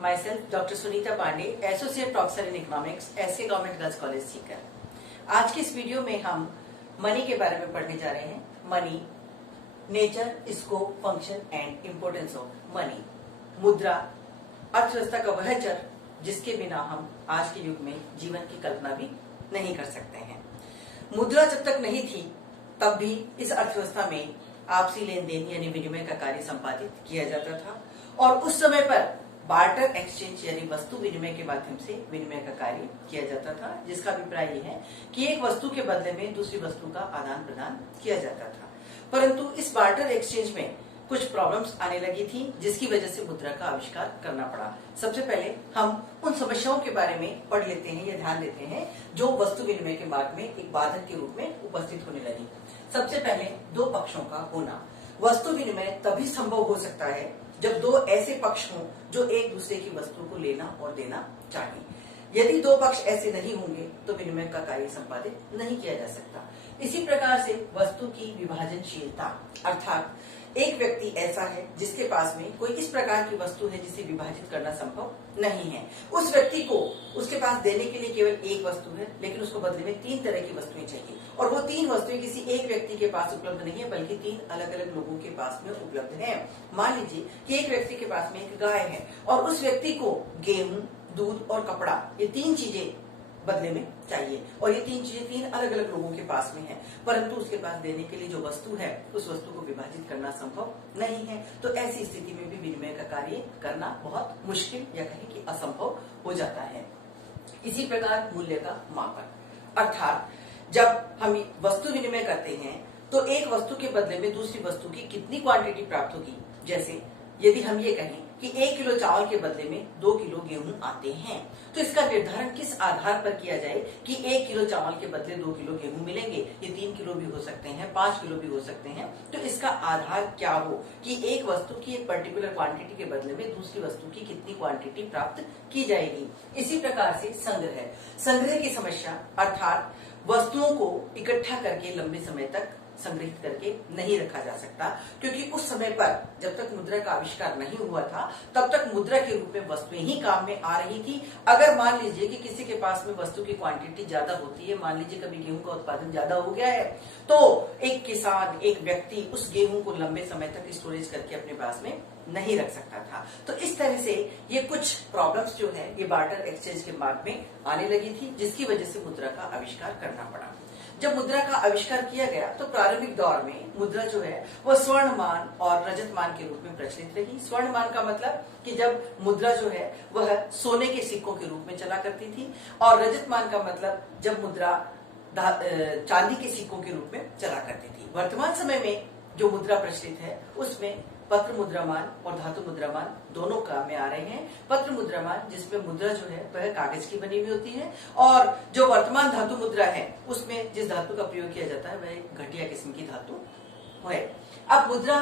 myself Dr. Sunita Pandey, Associate Professor in Economics, SK Government Girls College Sikar. आज की इस video में हम मनी के बारे में पढ़ने जा रहे हैं। Money, nature, scope, function and importance of money. मुद्रा अर्थव्यवस्था का वह चर जिसके बिना हम आज के युग में जीवन की कल्पना भी नहीं कर सकते हैं। मुद्रा जब तक नहीं थी तब भी इस अर्थव्यवस्था में आपसी लेन देन यानी विनिमय का कार्य संपादित किया जाता था और उस समय पर बार्टर एक्सचेंज यानी वस्तु विनिमय के माध्यम से विनिमय का कार्य किया जाता था, जिसका अभिप्राय यह है कि एक वस्तु के बदले में दूसरी वस्तु का आदान प्रदान किया जाता था। परंतु इस बार्टर एक्सचेंज में कुछ प्रॉब्लम्स आने लगी थी, जिसकी वजह से मुद्रा का आविष्कार करना पड़ा। सबसे पहले हम उन समस्याओं के बारे में पढ़ लेते हैं या ध्यान देते हैं जो वस्तु विनिमय के मार्ग में एक बाधक के रूप में उपस्थित होने लगी। सबसे पहले दो पक्षों का होना। वस्तु विनिमय तभी संभव हो सकता है जब दो ऐसे पक्ष हों जो एक दूसरे की वस्तु को लेना और देना चाहें। यदि दो पक्ष ऐसे नहीं होंगे तो विनिमय का कार्य संपादित नहीं किया जा सकता। इसी प्रकार से वस्तु की विभाजनशीलता, अर्थात एक व्यक्ति ऐसा है जिसके पास में कोई इस प्रकार की वस्तु है जिसे विभाजित करना संभव नहीं है। उस व्यक्ति को उसके पास देने के लिए केवल एक वस्तु है, लेकिन उसको बदले में तीन तरह की वस्तुएं चाहिए और वो तीन वस्तुएं किसी एक व्यक्ति के पास उपलब्ध नहीं है बल्कि तीन अलग अलग लोगों के पास में उपलब्ध है। मान लीजिए कि एक व्यक्ति के पास में एक गाय है और उस व्यक्ति को गेहूं, दूध और कपड़ा, ये तीन चीजें बदले में चाहिए और ये तीन चीजें तीन अलग अलग लोगों के पास में है, परंतु उसके पास देने के लिए जो वस्तु है उस वस्तु को विभाजित करना संभव नहीं है। तो ऐसी स्थिति में भी विनिमय का कार्य करना बहुत मुश्किल या कहें कि असंभव हो जाता है। इसी प्रकार मूल्य का मापन, अर्थात जब हम वस्तु विनिमय करते हैं तो एक वस्तु के बदले में दूसरी वस्तु की कितनी क्वांटिटी प्राप्त होगी। जैसे यदि हम ये कहें कि 1 किलो चावल के बदले में 2 किलो गेहूं आते हैं, तो इसका निर्धारण किस आधार पर किया जाए कि 1 किलो चावल के बदले 2 किलो गेहूं मिलेंगे। ये 3 किलो भी हो सकते हैं, 5 किलो भी हो सकते हैं। तो इसका आधार क्या हो कि एक वस्तु की एक पर्टिकुलर क्वांटिटी के बदले में दूसरी वस्तु की कितनी क्वांटिटी प्राप्त की जाएगी। इसी प्रकार से संग्रह की समस्या, अर्थात वस्तुओं को इकट्ठा करके लंबे समय तक संग्रहित करके नहीं रखा जा सकता, क्योंकि उस समय पर जब तक मुद्रा का आविष्कार नहीं हुआ था तब तक मुद्रा के रूप में वस्तुएं ही काम में आ रही थी। अगर मान लीजिए कि किसी के पास में वस्तु की क्वांटिटी ज्यादा होती है, मान लीजिए कभी गेहूं का उत्पादन ज्यादा हो गया है, तो एक किसान, एक व्यक्ति उस गेहूं को लंबे समय तक स्टोरेज करके अपने पास में नहीं रख सकता था। तो इस तरह से ये कुछ प्रॉब्लम्स जो है ये बार्टर एक्सचेंज के मार्ग में आने लगी थी, जिसकी वजह से मुद्रा का आविष्कार करना पड़ा। जब मुद्रा का आविष्कार किया गया तो प्रारंभिक दौर में मुद्रा जो है वह स्वर्णमान और रजतमान के रूप में प्रचलित रही। स्वर्णमान का मतलब कि जब मुद्रा जो है वह सोने के सिक्कों के रूप में चला करती थी और रजतमान का मतलब जब मुद्रा चांदी के सिक्कों के रूप में चला करती थी। वर्तमान समय में जो मुद्रा प्रचलित है उसमें पत्र मुद्रामान और धातु मुद्रामान दोनों काम में आ रहे हैं। पत्र मुद्रामान जिसमें मुद्रा जो है वह कागज की बनी हुई होती है और जो वर्तमान धातु मुद्रा है उसमें जिस धातु का प्रयोग किया जाता है वह घटिया किस्म की धातु है। अब मुद्रा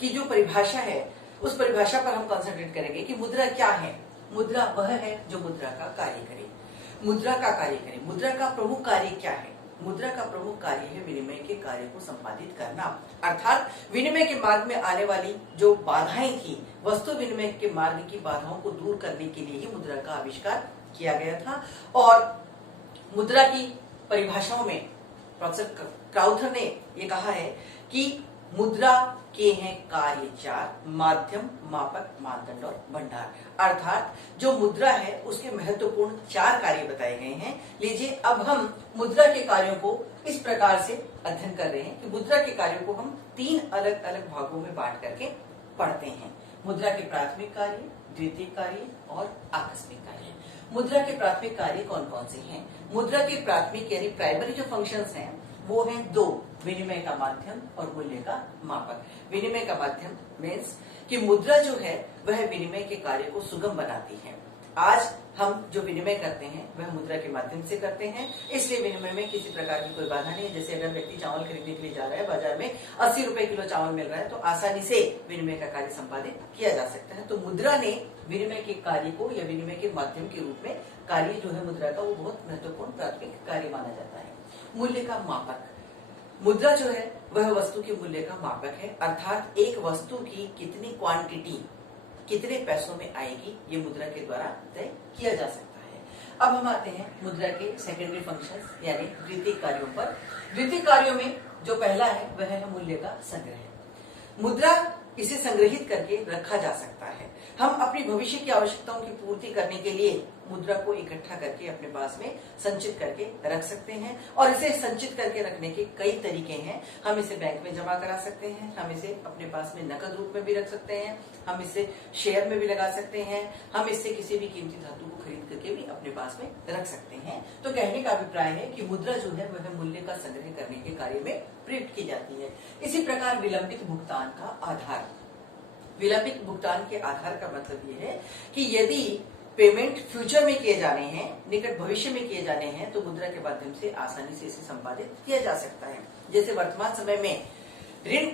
की जो परिभाषा है उस परिभाषा पर हम कंसंट्रेट करेंगे कि मुद्रा क्या है। मुद्रा वह है जो मुद्रा का कार्य करे, मुद्रा का कार्य करे। मुद्रा का प्रमुख कार्य क्या है? मुद्रा का प्रमुख कार्य है विनिमय के कार्य को संपादित करना, अर्थात विनिमय के मार्ग में आने वाली जो बाधाएं थी, वस्तु विनिमय के मार्ग की बाधाओं को दूर करने के लिए ही मुद्रा का आविष्कार किया गया था। और मुद्रा की परिभाषाओं में प्रोफेसर क्राउथर ने ये कहा है कि मुद्रा के हैं कार्य चार: माध्यम, मापक, मानदंड और भंडार। अर्थात जो मुद्रा है उसके महत्वपूर्ण 4 कार्य बताए गए हैं। लीजिए अब हम मुद्रा के कार्यों को इस प्रकार से अध्ययन कर रहे हैं कि मुद्रा के कार्यों को हम 3 अलग अलग भागों में बांट करके पढ़ते हैं। मुद्रा के प्राथमिक कार्य, द्वितीयक कार्य और आकस्मिक कार्य। मुद्रा के प्राथमिक कार्य कौन कौन से हैं? मुद्रा के प्राथमिक यानी प्राइमरी जो फंक्शंस हैं वो हैं 2: विनिमय का माध्यम और मूल्य का मापक। विनिमय का माध्यम मीन्स कि मुद्रा जो है वह विनिमय के कार्य को सुगम बनाती है। आज हम जो विनिमय करते हैं वह मुद्रा के माध्यम से करते हैं, इसलिए विनिमय में किसी प्रकार की कोई बाधा नहीं है। जैसे अगर व्यक्ति चावल खरीदने के लिए जा रहा है, बाजार में 80 रुपए किलो चावल मिल रहा है, तो आसानी से विनिमय का कार्य संपादित किया जा सकता है। तो मुद्रा ने विनिमय के कार्य को या विनिमय के माध्यम के रूप में कार्य जो है मुद्रा का वो बहुत महत्वपूर्ण प्राथमिक कार्य माना जाता है। मूल्य का मापक, मुद्रा जो है वह वस्तु के मूल्य का मापक है, अर्थात एक वस्तु की कितनी क्वांटिटी कितने पैसों में आएगी, ये मुद्रा के द्वारा तय किया जा सकता है। अब हम आते हैं मुद्रा के सेकेंडरी फंक्शंस यानी द्वितीयक कार्यों पर। द्वितीयक कार्यों में जो पहला है वह है मूल्य का संग्रह। मुद्रा इसे संग्रहित करके रखा जा सकता है। हम अपनी भविष्य की आवश्यकताओं की पूर्ति करने के लिए मुद्रा को इकट्ठा करके अपने पास में संचित करके रख सकते हैं और इसे संचित करके रखने के कई तरीके हैं। हम इसे बैंक में जमा करा सकते हैं, हम इसे अपने पास में नकद रूप में भी रख सकते हैं, हम इसे शेयर में भी लगा सकते हैं, हम इससे किसी भी कीमती धातु को खरीद करके भी अपने पास में रख सकते हैं। तो कहने का अभिप्राय है कि मुद्रा जो है वह मूल्य का संग्रह करने के कार्य में प्रयुक्त की जाती है। इसी प्रकार विलंबित भुगतान का आधार। विलंबित भुगतान के आधार का मतलब यह है कि यदि पेमेंट फ्यूचर में किए जाने हैं, निकट भविष्य में किए जाने हैं, तो मुद्रा के माध्यम से आसानी से इसे संपादित किया जा सकता है। जैसे वर्तमान समय में ऋण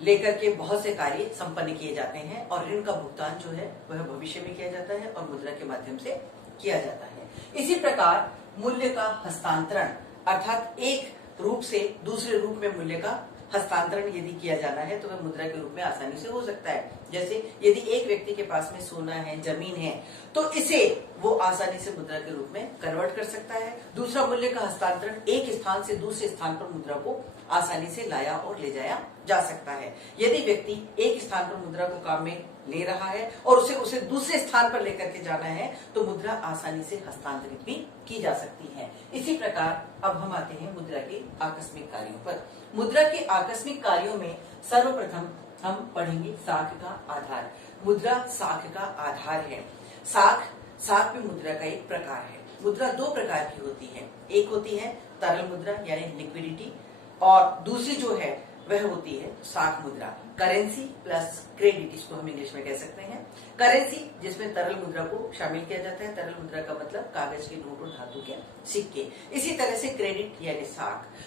लेकर के बहुत से कार्य संपन्न किए जाते हैं और ऋण का भुगतान जो है वह भविष्य में किया जाता है और मुद्रा के माध्यम से किया जाता है। इसी प्रकार मूल्य का हस्तांतरण अर्थात एक रूप से दूसरे रूप में मूल्य का हस्तांतरण यदि किया जाना है तो वह मुद्रा के रूप में आसानी से हो सकता है। जैसे यदि एक व्यक्ति के पास में सोना है, जमीन है, तो इसे वो आसानी से मुद्रा के रूप में कन्वर्ट कर सकता है। दूसरा मूल्य का हस्तांतरण एक स्थान से दूसरे स्थान पर मुद्रा को आसानी से लाया और ले जाया जा सकता है। यदि व्यक्ति एक स्थान पर मुद्रा को काम में ले रहा है और उसे दूसरे स्थान पर लेकर के जाना है तो मुद्रा आसानी से हस्तांतरित भी की जा सकती है। इसी प्रकार अब हम आते हैं मुद्रा के आकस्मिक कार्यों पर। मुद्रा के आकस्मिक कार्यों में सर्वप्रथम हम पढ़ेंगे साख का आधार। मुद्रा साख का आधार है। साख में मुद्रा का एक प्रकार है। मुद्रा दो प्रकार की होती है, एक होती है तरल मुद्रा यानी लिक्विडिटी और दूसरी जो है वह होती है साख मुद्रा, करेंसी प्लस क्रेडिट, इसको हम इंग्लिश में कह सकते हैं। करेंसी जिसमें तरल मुद्रा को शामिल किया जाता है, तरल मुद्रा का मतलब कागज के नोट और धातु के सिक्के। इसी तरह से क्रेडिट यानी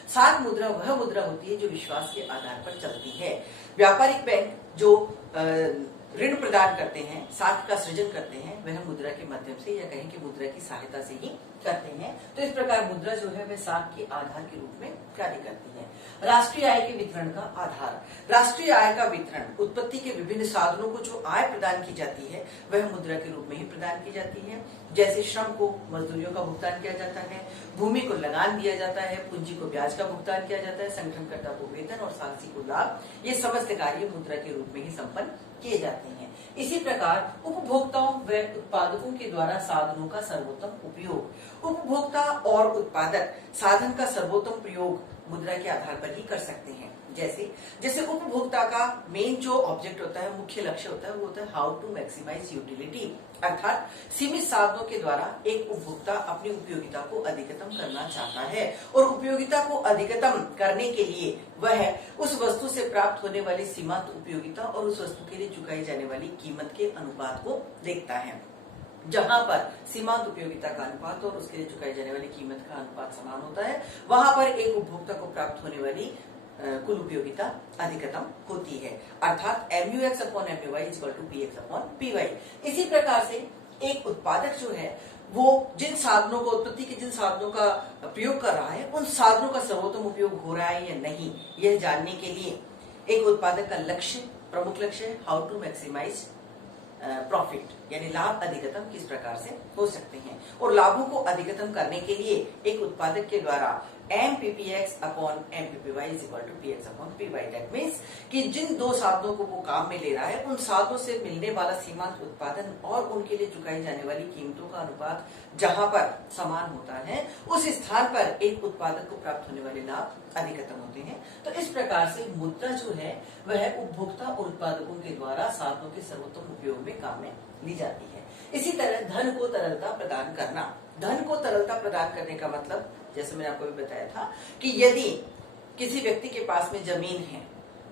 साख मुद्रा वह मुद्रा होती है जो विश्वास के आधार पर चलती है। व्यापारिक बैंक जो ऋण प्रदान करते हैं, साख का सृजन करते हैं, वह मुद्रा के माध्यम से या कहें कि मुद्रा की सहायता से ही करते हैं। तो इस प्रकार मुद्रा जो है वह साख के आधार के रूप में कार्य करती है। राष्ट्रीय आय के वितरण का आधार। राष्ट्रीय आय का वितरण उत्पत्ति के विभिन्न साधनों को जो आय प्रदान की जाती है वह मुद्रा के रूप में ही प्रदान की जाती है। जैसे श्रम को मजदूरियों का भुगतान किया जाता है, भूमि को लगान दिया जाता है, पूंजी को ब्याज का भुगतान किया जाता है, संगठनकर्ता को वेतन और साहसी को लाभ, ये समस्त कार्य मुद्रा के रूप में ही संपन्न किए जाते हैं। इसी प्रकार उपभोक्ताओं व उत्पादकों के द्वारा साधनों का सर्वोत्तम उपयोग। उपभोक्ता और उत्पादक साधन का सर्वोत्तम प्रयोग मुद्रा के आधार पर ही कर सकते हैं। जैसे उपभोक्ता का मेन जो ऑब्जेक्ट होता है, मुख्य लक्ष्य होता है, वो होता है हाउ टू मैक्सिमाइज यूटिलिटी, अर्थात सीमित साधनों के द्वारा एक उपभोक्ता अपनी उपयोगिता को अधिकतम करना चाहता है और उपयोगिता को अधिकतम करने के लिए वह उस वस्तु से प्राप्त होने वाली सीमांत उपयोगिता और उस वस्तु के लिए चुकाई जाने वाली कीमत के अनुपात को देखता है। जहां पर सीमांत उपयोगिता का अनुपात और उसके लिए चुकाई जाने वाली कीमत का अनुपात समान होता है, वहां पर एक उपभोक्ता को प्राप्त होने वाली कुल उपयोगिता अधिकतम होती है, अर्थात MUX/MUY=PX/PY। इसी प्रकार से एक उत्पादक जो है वो जिन साधनों को उत्पत्ति के जिन साधनों का प्रयोग कर रहा है उन साधनों का सर्वोत्तम उपयोग हो रहा है या नहीं, यह जानने के लिए एक उत्पादक का लक्ष्य, प्रमुख लक्ष्य है हाउ टू मैक्सिमाइज प्रॉफिट यानी लाभ अधिकतम किस प्रकार से हो सकते हैं। और लाभों को अधिकतम करने के लिए एक उत्पादक के द्वारा MPPX/MPPY=PX/PY। दैट मीन्स कि जिन दो साधनों को वो काम में ले रहा है उन साधनों से मिलने वाला सीमांत उत्पादन और उनके लिए चुकाई जाने वाली कीमतों का अनुपात जहां पर समान होता है उस स्थान पर एक उत्पादक को प्राप्त होने वाले लाभ अधिकतम होते हैं। तो इस प्रकार से मुद्रा जो है वह उपभोक्ता और उत्पादकों के द्वारा साधनों के सर्वोत्तम उपयोग में काम में ली जाती है। इसी तरह धन को तरलता प्रदान करना। धन को तरलता प्रदान करने का मतलब जैसे मैंने आपको भी बताया था कि यदि किसी व्यक्ति के पास में जमीन है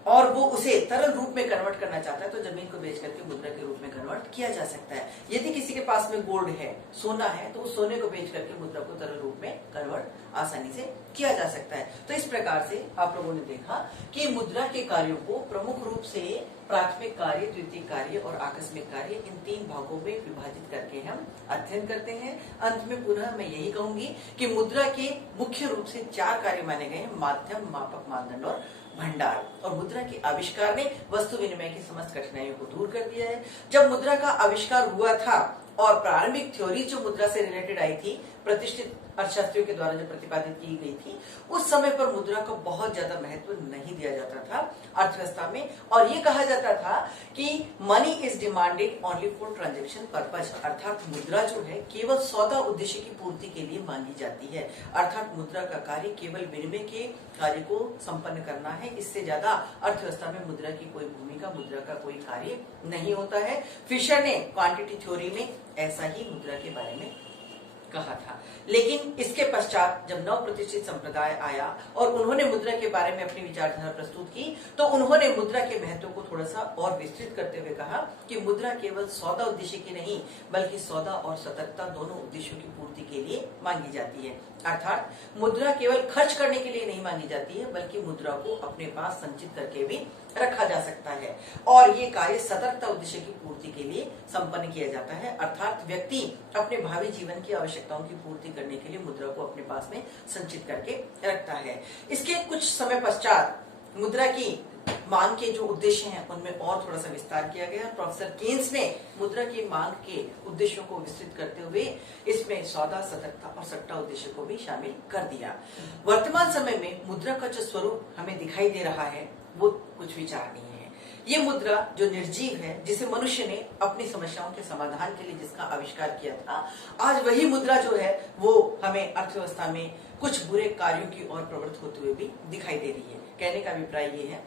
और वो उसे तरल रूप में कन्वर्ट करना चाहता है तो जमीन को बेच करके मुद्रा के रूप में कन्वर्ट किया जा सकता है। यदि किसी के पास में गोल्ड है, सोना है, तो उस सोने को बेच करके मुद्रा को तरल रूप में कन्वर्ट आसानी से किया जा सकता है। तो इस प्रकार से आप लोगों ने देखा कि मुद्रा के कार्यों को प्रमुख रूप से प्राथमिक कार्य, द्वितीयक कार्य और आकस्मिक कार्य इन तीन भागों में विभाजित करके हम अध्ययन करते हैं। अंत में पुनः मैं यही कहूंगी कि मुद्रा के मुख्य रूप से चार कार्य माने गए हैं: माध्यम, मापक, मानदंड और भंडार और मुद्रा के आविष्कार ने वस्तु विनिमय की समस्त कठिनाइयों को दूर कर दिया है। जब मुद्रा का आविष्कार हुआ था और प्रारंभिक थ्योरी जो मुद्रा से रिलेटेड आई थी, प्रतिष्ठित अर्थशास्त्रियों के द्वारा जो प्रतिपादित की गई थी, उस समय पर मुद्रा को बहुत ज्यादा महत्व नहीं दिया जाता था अर्थव्यवस्था में, और ये कहा जाता था कि money is demanded only for transaction purpose, अर्थात मुद्रा जो है केवल सौदा उद्देश्य की पूर्ति के लिए मांगी जाती है। अर्थात मुद्रा का कार्य केवल विनिमय के कार्य को संपन्न करना है, इससे ज्यादा अर्थव्यवस्था में मुद्रा की कोई भूमिका, मुद्रा का कोई कार्य नहीं होता है। फिशर ने क्वांटिटी थ्योरी में ऐसा ही मुद्रा के बारे में कहा था। लेकिन इसके पश्चात जब नव प्रतिष्ठित संप्रदाय आया और उन्होंने मुद्रा के बारे में अपनी विचारधारा प्रस्तुत की, तो उन्होंने मुद्रा के महत्व को थोड़ा सा और विस्तृत करते हुए कहा कि मुद्रा केवल सौदा उद्देश्य की नहीं, बल्कि सौदा और सतर्कता दोनों उद्देश्यों की पूर्ति के लिए मांगी जाती है। अर्थात मुद्रा केवल खर्च करने के लिए नहीं मांगी जाती है, बल्कि मुद्रा को अपने पास संचित करके भी रखा जा सकता है, और ये कार्य सतर्कता उद्देश्य की पूर्ति के लिए संपन्न किया जाता है। अर्थात व्यक्ति अपने भावी जीवन की आवश्यकताओं की पूर्ति करने के लिए मुद्रा को अपने पास में संचित करके रखता है। इसके कुछ समय पश्चात मुद्रा की मांग के जो उद्देश्य हैं उनमें और थोड़ा सा विस्तार किया गया। प्रोफेसर केन्स ने मुद्रा की मांग के उद्देश्यों को विस्तृत करते हुए इसमें सौदा, सतर्कता और सट्टा उद्देश्य को भी शामिल कर दिया। वर्तमान समय में मुद्रा का जो स्वरूप हमें दिखाई दे रहा है वो कुछ विचारणीय है। ये मुद्रा जो निर्जीव है, जिसे मनुष्य ने अपनी समस्याओं के समाधान के लिए जिसका आविष्कार किया था, आज वही मुद्रा जो है वो हमें अर्थव्यवस्था में कुछ बुरे कार्यों की ओर प्रवृत्त होते हुए भी दिखाई दे रही है। कहने का अभिप्राय ये है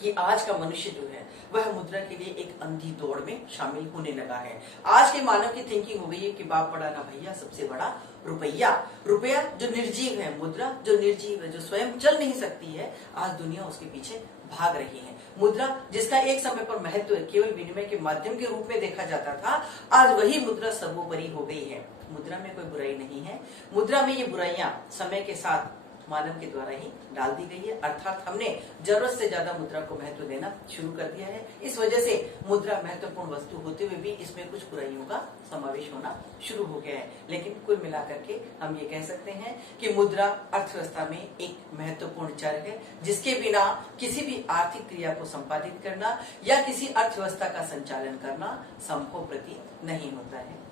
कि आज का मनुष्य जो है वह मुद्रा के लिए एक अंधी दौड़ में शामिल होने लगा है। आज के मानव की थिंकिंग हो गई है कि बाप बड़ा ना भैया, सबसे बड़ा रुपया। रुपया जो निर्जीव है, मुद्रा जो निर्जीव है, जो स्वयं चल नहीं सकती है, आज दुनिया उसके पीछे भाग रही है। मुद्रा जिसका एक समय पर महत्व केवल विनिमय के माध्यम के रूप में देखा जाता था, आज वही मुद्रा सर्वोपरि हो गई है। मुद्रा में कोई बुराई नहीं है। मुद्रा में ये बुराइयां समय के साथ मानव के द्वारा ही डाल दी गई है। अर्थात हमने जरूरत से ज्यादा मुद्रा को महत्व देना शुरू कर दिया है। इस वजह से मुद्रा महत्वपूर्ण वस्तु होते हुए भी इसमें कुछ बुराइयों का समावेश होना शुरू हो गया है। लेकिन कुल मिलाकर के हम ये कह सकते हैं कि मुद्रा अर्थव्यवस्था में एक महत्वपूर्ण चर है, जिसके बिना किसी भी आर्थिक क्रिया को संपादित करना या किसी अर्थव्यवस्था का संचालन करना संभव प्रतीत नहीं होता है।